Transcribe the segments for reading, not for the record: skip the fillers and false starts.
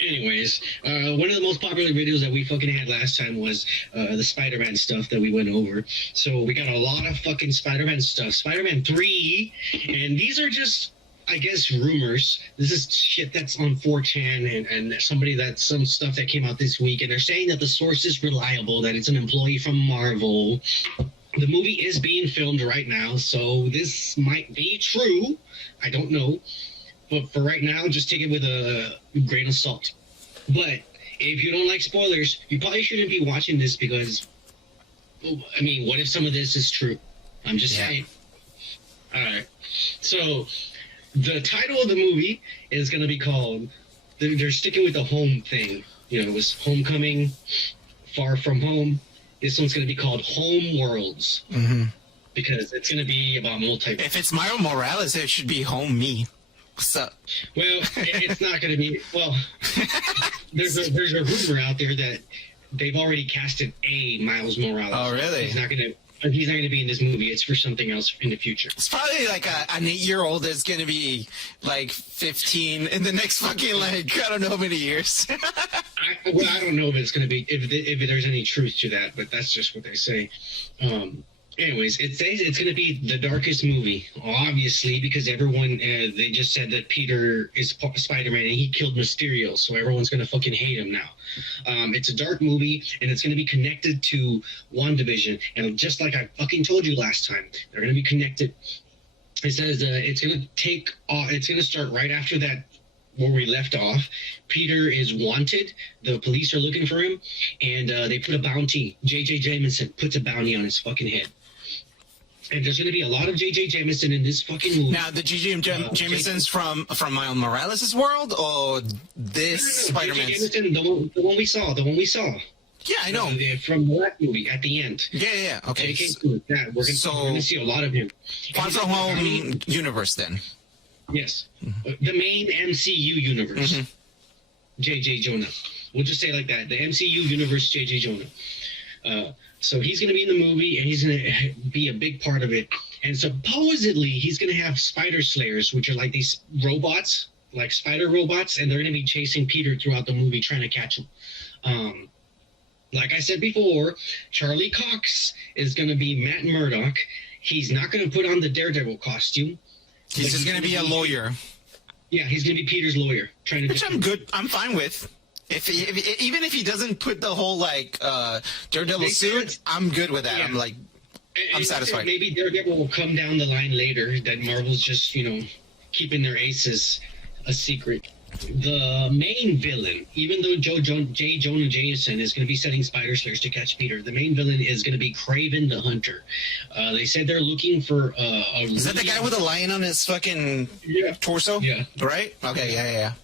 Anyways, one of the most popular videos that we fucking had last time was the Spider-Man stuff that we went over. So we got a lot of fucking Spider-Man stuff. Spider-Man 3, and these are just, I guess, rumors. This is shit that's on 4chan and some stuff that came out this week, and they're saying that the source is reliable, that it's an employee from Marvel. The movie is being filmed right now, so this might be true. I don't know. But for right now, just take it with a grain of salt. But if you don't like spoilers, you probably shouldn't be watching this because, I mean, what if some of this is true? I'm just saying. All right. So the title of the movie is going to be called, they're sticking with the home thing. You know, it was Homecoming, Far From Home. This one's going to be called Home Worlds. Mm-hmm. Because it's going to be about multiverse. If it's Miles Morales, it should be Home Me. What's up? Well, it's not going to be. Well, there's a rumor out there that they've already casted a Miles Morales. Oh, really? He's not going to be in this movie. It's for something else in the future. It's probably like an 8-year-old that's going to be like 15 in the next fucking like I don't know how many years. I don't know if it's going to be if there's any truth to that, but that's just what they say. Anyways, it says it's going to be the darkest movie, obviously, because everyone, they just said that Peter is Spider-Man and he killed Mysterio, so everyone's going to fucking hate him now. It's a dark movie, and it's going to be connected to WandaVision, and just like I fucking told you last time, they're going to be connected. It says it's going to start right after that, where we left off. Peter is wanted. The police are looking for him, and they put a bounty. J.J. Jameson puts a bounty on his fucking head. And there's going to be a lot of J.J. Jameson in this fucking movie. Now, the J.J. Jameson's from Miles Morales' world, or this Spider-Man? J.J. Jameson, the one we saw. Yeah, I know. From the last movie at the end. Yeah. Okay. We're going to see a lot of him. Far From Home universe, then. Yes. Mm-hmm. The main MCU universe. Mm-hmm. J.J. Jonah. We'll just say it like that. The MCU universe, J.J. Jonah. So he's going to be in the movie, and he's going to be a big part of it. And supposedly, he's going to have spider slayers, which are like these robots, like spider robots, and they're going to be chasing Peter throughout the movie, trying to catch him. Like I said before, Charlie Cox is going to be Matt Murdock. He's not going to put on the Daredevil costume. He's just going to be a lawyer. Yeah, he's going to be Peter's lawyer. Which I'm good. I'm fine with. Even if he doesn't put the whole like Daredevil suit, I'm good with that. Yeah. I'm satisfied. Maybe Daredevil will come down the line later. That Marvel's just keeping their aces a secret. The main villain, even though J. Jonah Jameson is going to be setting spider slayers to catch Peter, the main villain is going to be Kraven the Hunter. They said they're looking for Is that the guy with a lion on his fucking torso? Yeah. Right? Okay, yeah.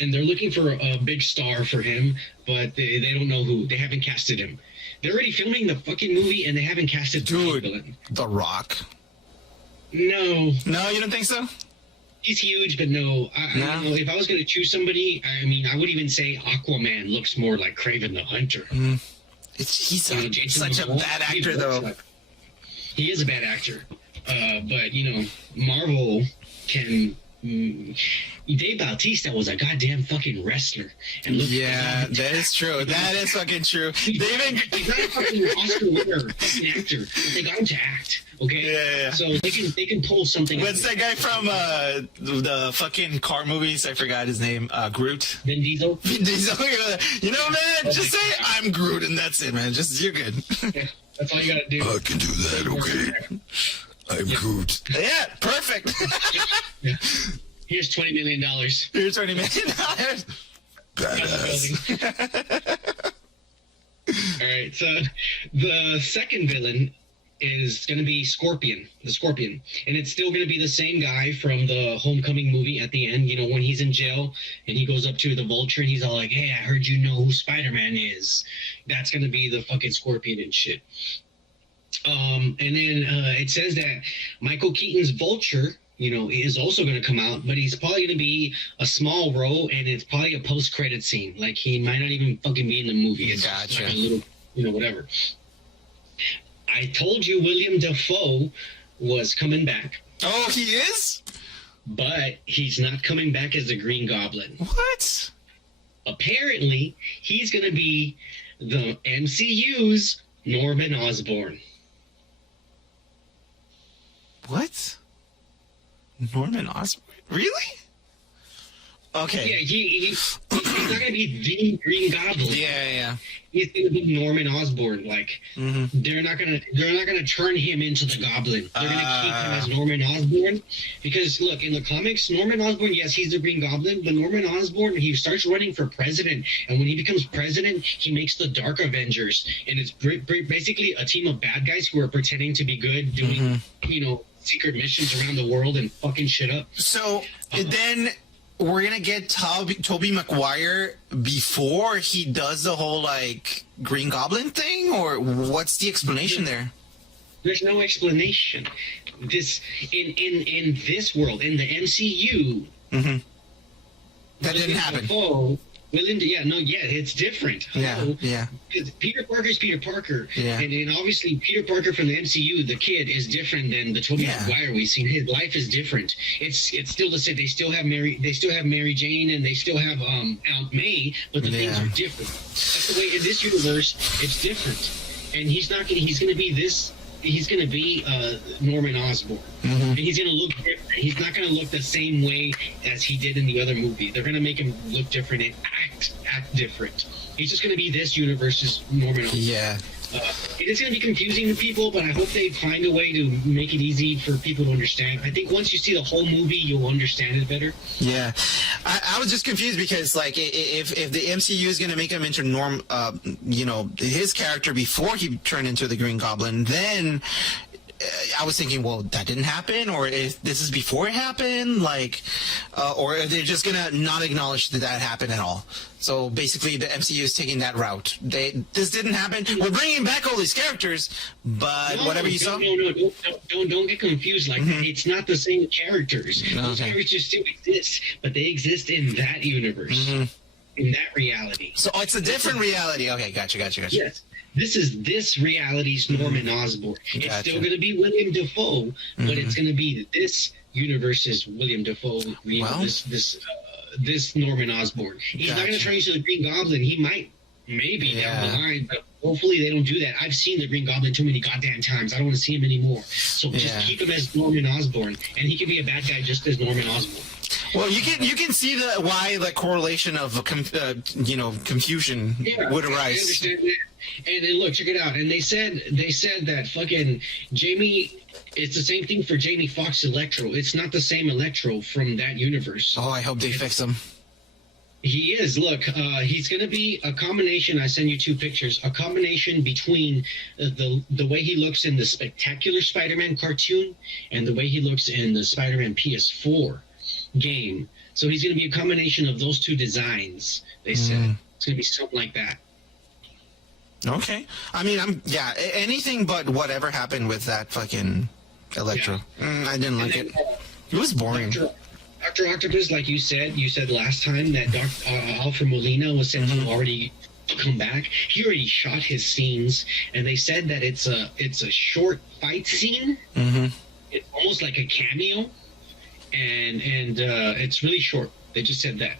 And they're looking for a big star for him, but they don't know who. They haven't casted him. They're already filming the fucking movie, and they haven't casted the villain. The Rock. No, you don't think so? He's huge, but no. I don't know. If I was going to choose somebody, I would even say Aquaman looks more like Kraven the Hunter. He's such a bad actor, though. He is a bad actor. But, Marvel can... Dave Bautista was a goddamn fucking wrestler. And that is true. That is fucking true. He's not a fucking Oscar winner fucking actor. They got him to act. Okay. Yeah. So they can pull something. What's that guy from the fucking car movies? I forgot his name. Groot. Vin Diesel. Man. Just say I'm Groot and that's it, man. You're good. Yeah, that's all you gotta do. I can do that. Okay. I'm Groot. Yeah, perfect. Yeah. Here's $20 million. Here's $20 million. Badass. All right, so the second villain is going to be the Scorpion. And it's still going to be the same guy from the Homecoming movie at the end, when he's in jail and he goes up to the Vulture and he's all like, hey, I heard you know who Spider-Man is. That's going to be the fucking Scorpion and shit. And then it says that Michael Keaton's Vulture, is also going to come out, but he's probably going to be a small role, and it's probably a post-credit scene. Like, he might not even fucking be in the movie. It's just like a little, whatever. I told you William Dafoe was coming back. Oh, he is? But he's not coming back as the Green Goblin. What? apparently he's going to be the MCU's Norman Osborn. What? Norman Osborn? Really? Okay. Yeah, he's not going to be the Green Goblin. Yeah. He's going to be Norman Osborn. Like, they're not gonna turn him into the Goblin. They're going to keep him as Norman Osborn because, look, in the comics, Norman Osborn, yes, he's the Green Goblin, but Norman Osborn, he starts running for president, and when he becomes president, he makes the Dark Avengers, and it's basically a team of bad guys who are pretending to be good, doing secret missions around the world and fucking shit up. So then we're gonna get Tobey Maguire before he does the whole like Green Goblin thing, or what's the explanation there? There's no explanation. This in this world, in the MCU, that didn't happen. It's different. Yeah. Because Peter Parker's Peter Parker, Yeah. and obviously Peter Parker from the MCU, the kid, is different than the Tobey Maguire we've seen. His life is different. It's still the same. They still have Mary Jane, and they still have Aunt May, but the things are different. That's the way in this universe it's different. And he's going to be Norman Osborn. And he's going to look different. He's not going to look the same way as he did in the other movie. They're going to make him look different and act different. He's just going to be this universe's Norman Osborn. Yeah. It is going to be confusing to people, but I hope they find a way to make it easy for people to understand. I think once you see the whole movie, you'll understand it better. Yeah. I was just confused because, like, if the MCU is going to make him into his character before he turned into the Green Goblin, then I was thinking, well, that didn't happen, or if this is before it happened, like, or if they're just going to not acknowledge that happened at all. So basically, the MCU is taking that route. This didn't happen. We're bringing back all these characters, but whatever you saw. Don't get confused like that. It's not the same characters. Those characters still exist, but they exist in that universe, in that reality. So it's a different reality. Okay, gotcha. Yes. This is this reality's Norman Osborn. It's still going to be William Dafoe, but it's going to be this universe's William Dafoe. This Norman Osborn. He's not going to turn into the Green Goblin. He might, maybe down the line, but hopefully they don't do that. I've seen the Green Goblin too many goddamn times. I don't want to see him anymore. So just keep him as Norman Osborn, and he can be a bad guy just as Norman Osborn. Well, you can see why the correlation of confusion would arise. I understand that. And then look, check it out. And they said that fucking Jamie. It's the same thing for Jamie Foxx Electro. It's not the same Electro from that universe. Oh, I hope they fix him. He is. Look, he's going to be a combination. I send you two pictures. A combination between the way he looks in the Spectacular Spider-Man cartoon and the way he looks in the Spider-Man PS4 game. So he's going to be a combination of those two designs. They said it's going to be something like that. Okay. I mean, anything but whatever happened with that fucking Electro. I didn't like it. It was boring. Dr. Octopus, like you said last time that Alfred Molina was said to already come back. He already shot his scenes, and they said that it's a short fight scene. It's almost like a cameo, and it's really short. They just said that.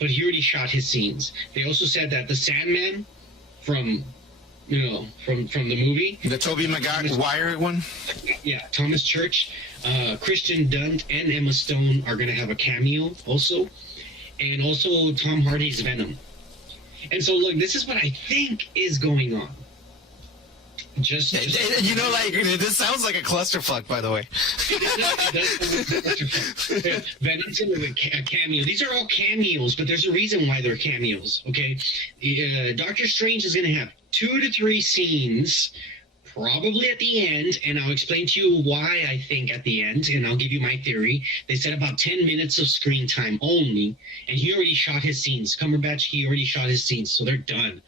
But he already shot his scenes. They also said that the Sandman from the movie, the Tobey Maguire one, Thomas Church, Kristen Dunst, and Emma Stone are going to have a cameo also, and also Tom Hardy's Venom. And so, look, this is what I think is going on. Just this sounds like a clusterfuck, by the way. Venom's going to be a cameo. These are all cameos, but there's a reason why they're cameos, okay? Doctor Strange is going to have 2 to 3 scenes, probably at the end, and I'll explain to you why I think at the end, and I'll give you my theory. They said about 10 minutes of screen time only, and he already shot his scenes. Cumberbatch, he already shot his scenes, so they're done.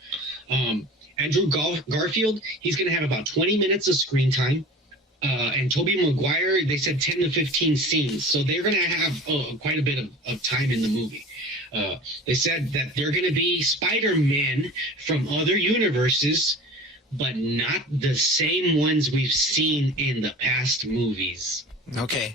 Andrew Garfield, he's going to have about 20 minutes of screen time. And Tobey Maguire, they said 10 to 15 scenes. So they're going to have quite a bit of time in the movie. They said that they're going to be Spider-Man from other universes, but not the same ones we've seen in the past movies. Okay.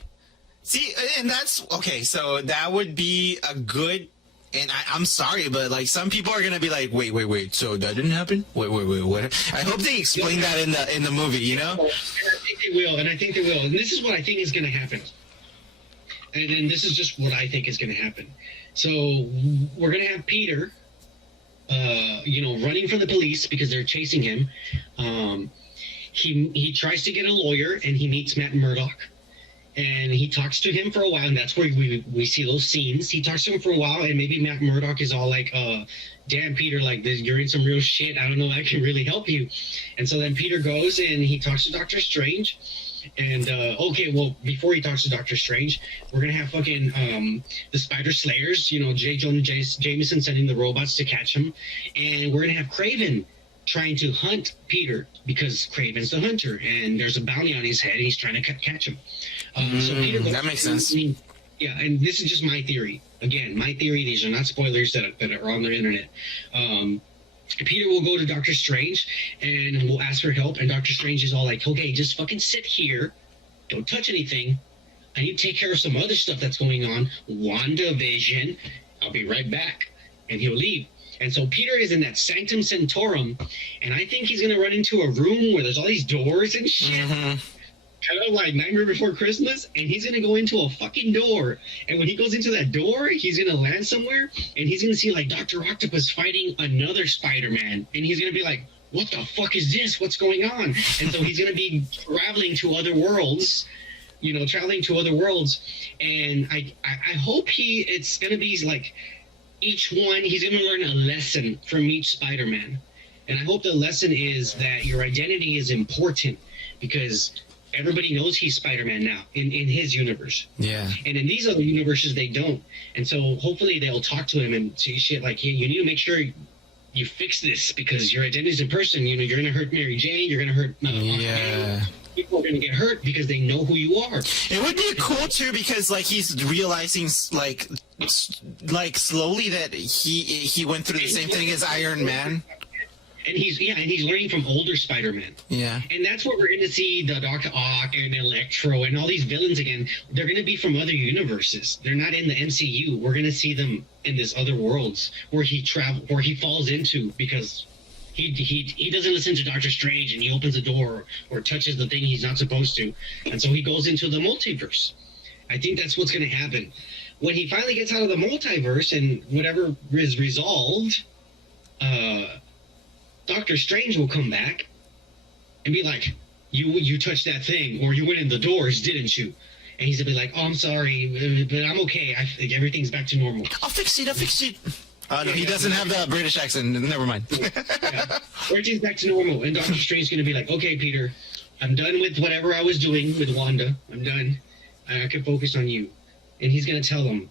See, and that's... Okay, so that would be a good And I'm sorry, but like some people are gonna be like, wait, so that didn't happen? Wait, what? I hope they explain that in the movie, you know? And I think they will, and this is what I think is gonna happen. And this is just what I think is gonna happen. So we're gonna have Peter, running from the police because they're chasing him. He tries to get a lawyer, and he meets Matt Murdock. And he talks to him for a while, and that's where we see those scenes. He talks to him for a while, and maybe Matt Murdock is all like, damn, Peter, like, you're in some real shit. I don't know if I can really help you. And so then Peter goes, and he talks to Doctor Strange. And, before he talks to Doctor Strange, we're going to have fucking the Spider Slayers, J. Jonah Jameson sending the robots to catch him. And we're going to have Kraven trying to hunt Peter because Kraven's the hunter, and there's a bounty on his head, and he's trying to catch him. So Peter goes, that makes sense. Yeah, and this is just my theory. Again, my theory. These are not spoilers that are on the internet. Peter will go to Doctor Strange and will ask for help, and Doctor Strange is all like, okay, just fucking sit here. Don't touch anything. I need to take care of some other stuff that's going on. WandaVision. I'll be right back. And he'll leave. And so Peter is in that Sanctum Sanctorum, and I think he's going to run into a room where there's all these doors and shit. Mm-hmm. Kind of like Nightmare Before Christmas, and he's going to go into a fucking door. And when he goes into that door, he's going to land somewhere, and he's going to see, like, Dr. Octopus fighting another Spider-Man. And he's going to be like, what the fuck is this? What's going on? And so he's going to be traveling to other worlds, and I hope it's going to be, like, each one, he's going to learn a lesson from each Spider-Man. And I hope the lesson is that your identity is important, because everybody knows he's Spider-Man now in his universe. Yeah. And in these other universes, they don't. And so hopefully they'll talk to him and say shit like, hey, you need to make sure you fix this, because your identity is in person. You're going to hurt Mary Jane. You're going to hurt... People are going to get hurt because they know who you are. It would be cool too, because like he's realizing like slowly that he went through the same thing as Iron Man. And he's learning from older Spider-Man. Yeah. And that's where we're going to see the Dr. Ock and Electro and all these villains again. They're going to be from other universes. They're not in the MCU. We're going to see them in this other worlds where he falls into, because he doesn't listen to Doctor Strange, and he opens the door or touches the thing he's not supposed to. And so he goes into the multiverse. I think that's what's going to happen. When he finally gets out of the multiverse and whatever is resolved, Doctor Strange will come back and be like, you touched that thing, or you went in the doors, didn't you? And he's going to be like, oh, I'm sorry, but I'm okay. I think everything's back to normal. I'll fix it. Oh, no, he doesn't have the British accent. Never mind. Everything's back to normal. And Doctor Strange's going to be like, okay, Peter, I'm done with whatever I was doing with Wanda. I'm done. I can focus on you. And he's going to tell him,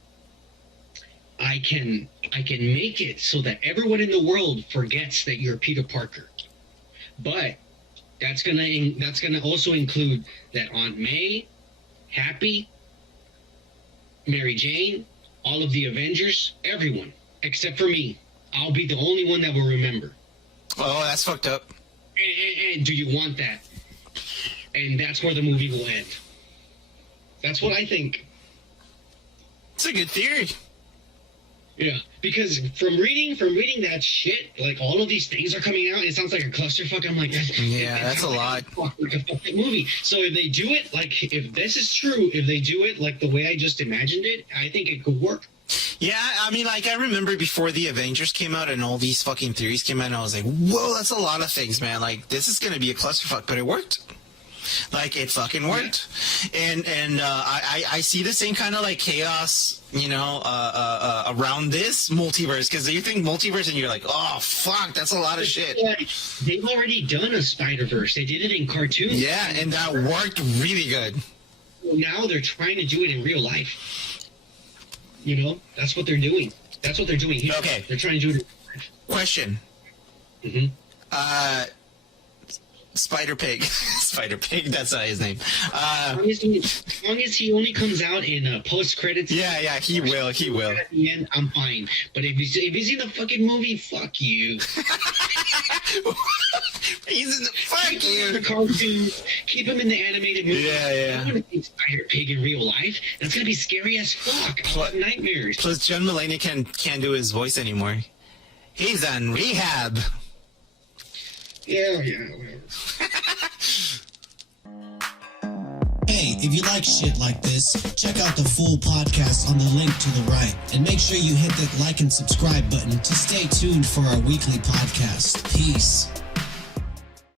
I can make it so that everyone in the world forgets that you're Peter Parker. But that's gonna also include that Aunt May, Happy, Mary Jane, all of the Avengers, everyone, except for me. I'll be the only one that will remember. Oh, that's fucked up. And do you want that? And that's where the movie will end. That's what I think. It's a good theory. Yeah, because from reading that shit, like all of these things are coming out, and it sounds like a clusterfuck. I'm like, that's a lot. Like a fucking movie. So if they do it, like, if this is true, if they do it like the way I just imagined it, I think it could work. Yeah, I mean, like, I remember before the Avengers came out and all these fucking theories came out, and I was like, whoa, that's a lot of things, man. Like, this is going to be a clusterfuck, but it worked. Like, it fucking worked. And I see the same kind of, like, chaos, around this multiverse, because you think multiverse and you're like, oh, fuck, that's a lot of shit. They've already done a Spider-Verse. They did it in cartoons. Yeah, and that worked really good. Now they're trying to do it in real life. That's what they're doing. That's what they're doing here. Okay. They're trying to do it in real life. Question. Mm-hmm. Spider Pig. Spider Pig, that's not his name. As long as he only comes out in post-credits. Yeah, he will. At the end, I'm fine. But if he's in the fucking movie, fuck you. He's in the fuck The you. cartoons, keep him in the animated movie. Yeah. I want to see Spider Pig in real life. That's gonna be scary as fuck. Nightmares. Plus, John Mulaney can't do his voice anymore. He's on rehab. Yeah, whatever. Hey, if you like shit like this, check out the full podcast on the link to the right. And make sure you hit that like and subscribe button to stay tuned for our weekly podcast. Peace.